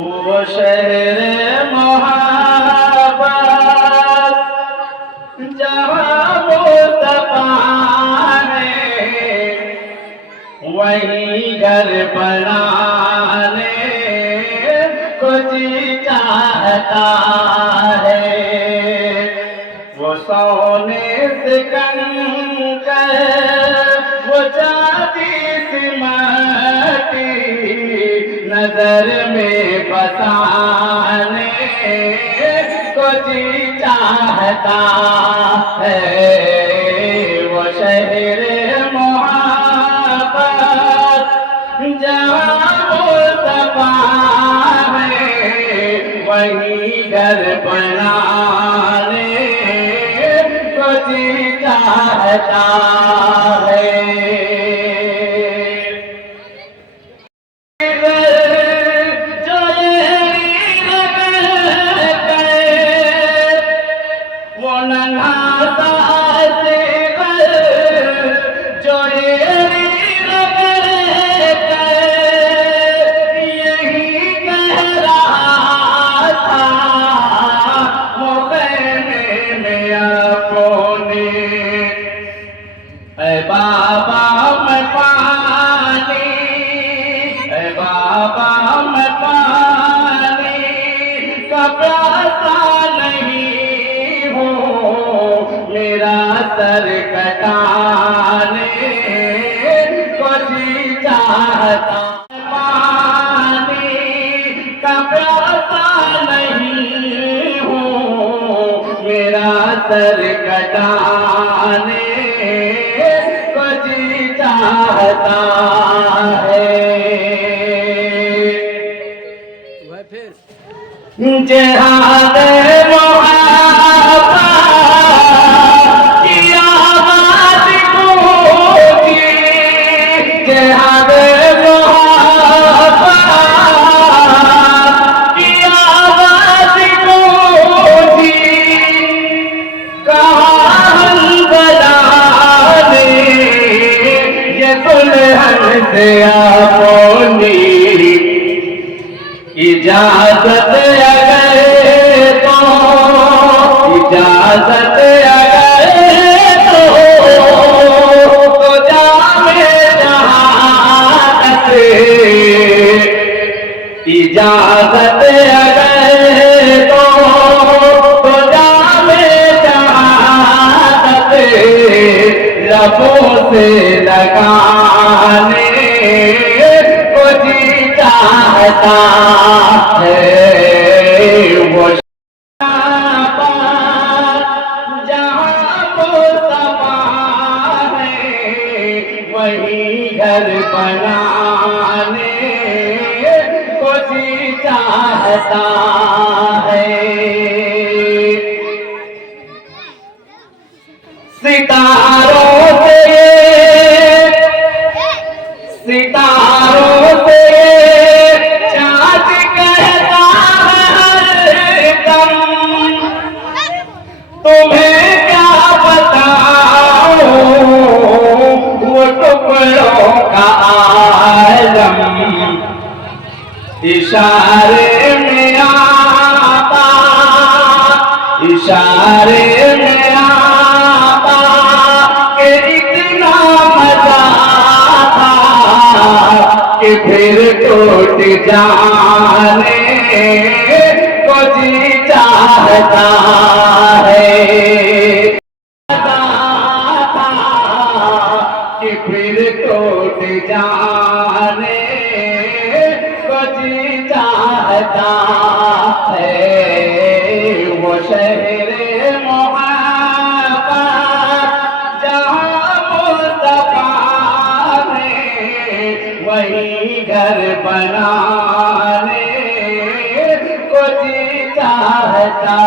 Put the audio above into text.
वो शहर मोहब्बत जहाँ मुस्तफा है, वही घर बनाने को जी चाहता है। वो सोने से कंकर, वो चांदी से माटी नजर में बसाने को जी चाहता है। वो शहर मोहब्बत जहाँ मुस्तफा है, वही घर बनाने को जी चाहता है। बाबा मैं पानी, बाबा मैं पानी का प्यासा नहीं हूँ, मेरा सर कटाने को जी चाहता। पानी का प्यासा नहीं हूँ, मेरा सर कटाने चाहता है। जिहाद मोहब्बत की आवाज़ गूंजी, जिहाद मोहब्बत की आवाज़ गूंजी, कहाँ दुल्हन से अपनी इजाजत अगर तो, इजाजत अगर तो जामे जहानत, इजाजत अगर तो जामे जहानत, लबों से लगाने को जी चाहता है। वो जहाँ मुस्तफा है, वही घर बनाने को जी चाहता है। सितारों से चाँद कहता है दम, तुम्हें क्या बताऊं वो टुकड़ों का आलम, इशारे में आता, इशारे में आता कि इतना मजा कि फिर टूट जाने को जी चाहता है। कि फिर टूट जाने को जी चाहता है। वो शहर मोहब्बत जहाँ मुस्तफा है, वही घर बनाने को जी चाहता।